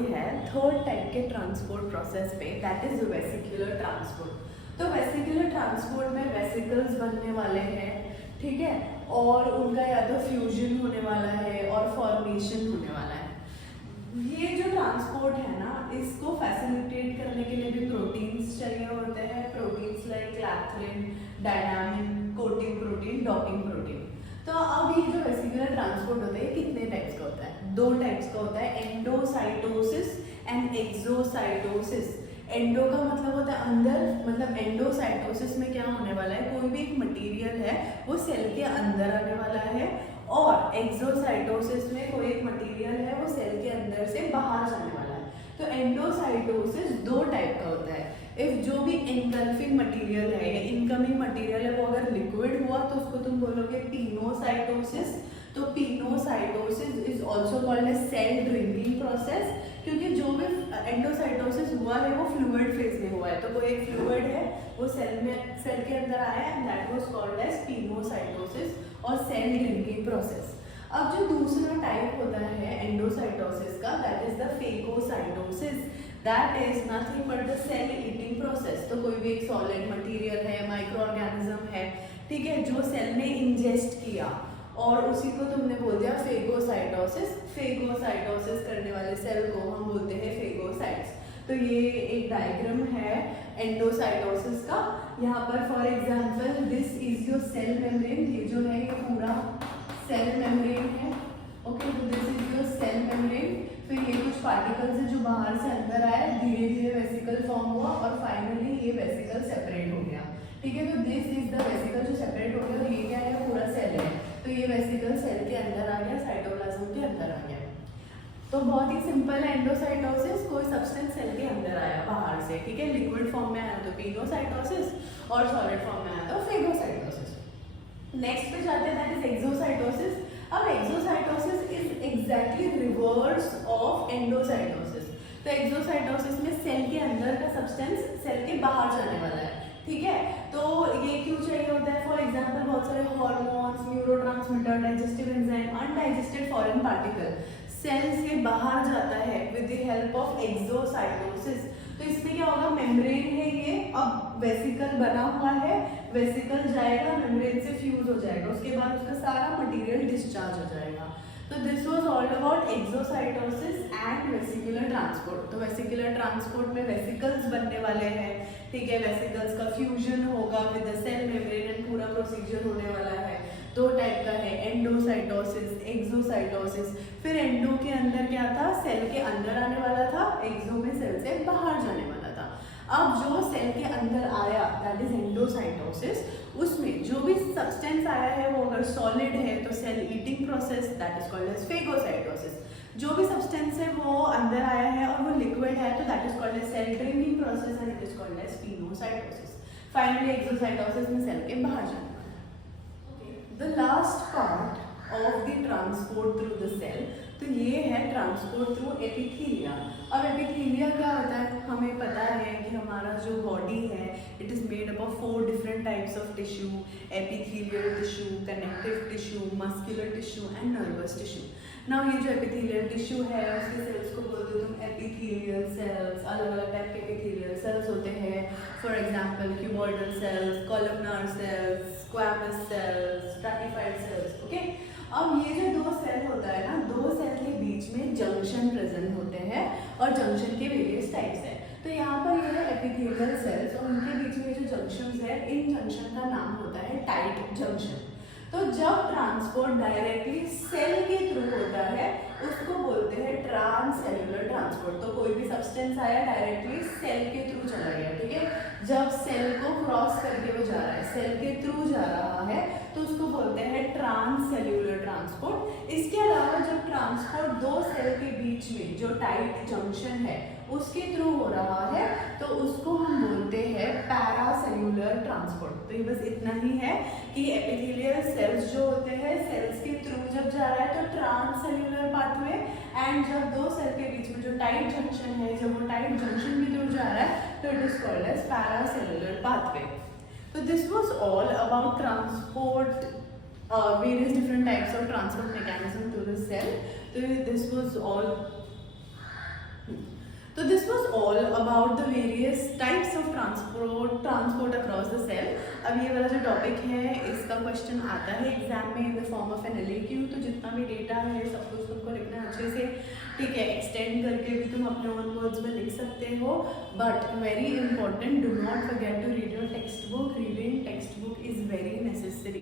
आते हैं third type के ट्रांसपोर्ट प्रोसेस पे, दैट इज वेसिकुलर ट्रांसपोर्ट। तो वेसिकुलर ट्रांसपोर्ट में वेसिकल्स बनने वाले हैं, ठीक है, और उनका या तो फ्यूजन होने वाला है और फॉर्मेशन होने वाला है। ये जो ट्रांसपोर्ट है ना, इसको फैसिलिटेट करने के लिए भी प्रोटीन्स चाहिए होते हैं, प्रोटीन्स लाइक लैक्थिन, dynamin, coating protein, docking protein. तो अब ये जो वेसिकुलर ट्रांसपोर्ट होता है ये कितने टाइप्स का होता है? दो टाइप्स का होता है, एंडोसाइटोसिस एंड एक्सोसाइटोसिस। एंडो का मतलब होता है अंदर, मतलब एंडोसाइटोसिस में क्या होने वाला है, कोई भी एक मटेरियल है वो सेल के अंदर आने वाला है, और एक्सोसाइटोसिस में कोई एक मटेरियल है वो सेल के अंदर से बाहर जाने वाला है। तो एंडोसाइटोसिस दो टाइप का होता है। इफ जो भी इनकल्फिंग मटेरियल है या इनकमिंग मटेरियल है वो अगर लिक्विड हुआ तो उसको तुम बोलोगे पिनोसाइटोसिस। तो pinocytosis is also called as cell drinking process, क्योंकि जो भी एंडोसाइटोसिस हुआ है वो फ्लूइड फेज में हुआ है। तो कोई एक फ्लूइड है वो सेल के अंदर आया है, that was called as pinocytosis और सेल ड्रिंकिंग प्रोसेस। अब जो दूसरा टाइप होता है एंडोसाइटोसिस का, that is the phagocytosis. That is nothing but the cell eating process. तो कोई भी एक सॉलिड मटेरियल है, माइक्रो ऑर्गेनिज्म है, ठीक है, जो सेल ने इंजेस्ट किया और उसी को तुमने बोल दिया फेगोसाइटोसिस। फेगोसाइटोसिस करने वाले सेल को हम बोलते हैं फेगोसाइट्स। तो ये एक डायग्राम है एंडोसाइटोसिस का। यहाँ पर for example this is your cell membrane, ये जो है ये पूरा सेल मेम्ब्रेन है, ओके। तो this is your cell membrane. फिर ये कुछ पार्टिकल्स है जो बाहर से अंदर आए, धीरे धीरे वेसिकल फॉर्म हुआ और फाइनली ये वेसिकल सेपरेट हो गया, ठीक है। तो दिस इज द वेसिकल जो सेपरेट हो गया, और ये क्या है, पूरा सेल है। तो ये वेसिकल सेल के अंदर आ गया, साइटोप्लाज्म के अंदर आ गया। तो बहुत ही सिंपल है एंडोसाइटोसिस, कोई सब्सटेंस सेल के अंदर आया बाहर से, ठीक है, लिक्विड फॉर्म में आया तो पिनोसाइटोसिस और सॉलिड फॉर्म में आया तो फेगोसाइटोसिस। नेक्स्ट पे जाते हैं, दैट इज एक्सोसाइटोसिस। अब exocytosis is exactly reverse of endocytosis. तो एक्सोसाइटोसिस में सेल के अंदर का सब्सटेंस सेल के बाहर जाने वाला है, ठीक है। तो ये क्यों चाहिए होता है? फॉर एग्जांपल बहुत सारे hormones, neurotransmitter, digestive enzyme, undigested foreign particle cell से बाहर जाता है with the help of exocytosis. तो इसमें क्या होगा, मेम्ब्रेन है ये, अब वेसिकल बना हुआ है, वेसिकल जाएगा, मेम्ब्रेन से फ्यूज हो जाएगा, उसके बाद उसका सारा मटेरियल डिस्चार्ज हो जाएगा। तो this was all about exocytosis and vesicular transport. तो वेसिकुलर ट्रांसपोर्ट में वेसिकल्स बनने वाले हैं, ठीक है, वेसिकल्स का फ्यूजन होगा with the cell membrane and पूरा प्रोसीजर होने वाला है। दो टाइप का है, एंडोसाइटोसिस, एक्सोसाइटोसिस। फिर एंडो के अंदर क्या था, सेल के अंदर आने वाला था, एक्सो में सेल से बाहर जाने वाला था। अब जो सेल के अंदर आया, दैट इज एंडोसाइटोसिस, उसमें जो भी सब्सटेंस आया है वो अगर सॉलिड है तो cell eating process, that is called as phagocytosis. जो भी सब्सटेंस है वो अंदर आया है और वो लिक्विड है तो that is called as cell drinking process and it is called as pinocytosis. Finally exocytosis में सेल के बाहर जाना। The last part of the transport through the cell, तो ये है ट्रांसपोर्ट थ्रू एपिथीलिया। अब एपिथीलिया क्या होता है, हमें पता है कि हमारा जो बॉडी है it is made up of 4 different types of tissue, epithelial tissue, connective tissue, muscular tissue and nervous tissue. Now ये जो एपिथेलियल टिश्यू है उसके सेल्स को बोलते हो तुम एपिथेलियल सेल्स। अलग अलग टाइप के एपिथेलियल सेल्स होते हैं, for example cuboidal cells, columnar cells, squamous cells, stratified cells, okay. अब ये जो दो सेल होता है ना, दो सेल के बीच में जंक्शन प्रेजेंट होते हैं और जंक्शन के वेरियस टाइप्स हैं। तो यहाँ पर ये है एपिथेलियल सेल्स और उनके बीच में जो जंक्शंस है, इन जंक्शन का नाम होता है टाइट जंक्शन। तो जब ट्रांसपोर्ट डायरेक्टली सेल के थ्रू होता है उसको बोलते हैं ट्रांससेल्युलर ट्रांसपोर्ट। तो कोई भी सब्सटेंस आया डायरेक्टली सेल के थ्रू चला गया, ठीक है। जब सेल को क्रॉस करके वो जा रहा है, सेल के थ्रू जा रहा है तो उसको बोलते हैं ट्रांससेल्युलर ट्रांसपोर्ट। इसके अलावा जब ट्रांसपोर्ट दो सेल के बीच में जो टाइट जंक्शन है उसके थ्रू हो रहा है तो उसको हम बोलते हैं पैरासेल्युलर ट्रांसपोर्ट। तो ये बस इतना ही है कि एपिथेलियल सेल्स जो होते हैं सेल्स के थ्रू जब जा रहा है तो ट्रांससेल्युलर पाथवे, एंड जब दो सेल के बीच में जो टाइट जंक्शन है जब वो टाइट जंक्शन के थ्रू जा रहा है तो it is called as paracellular pathway. तो this was all about transport, various different types of transport mechanism to the cell. So this was all तो this was all about the various types of transport across the cell. अब ये वाला जो topic है इसका question आता है exam में in the form of an LAQ। तो जितना भी डेटा है सब कुछ तुमको लिखना है अच्छे से, ठीक है। एक्सटेंड करके भी तुम अपने ओन वर्ड्स में लिख सकते हो, but very important, do not forget to read your textbook. Reading textbook is very necessary.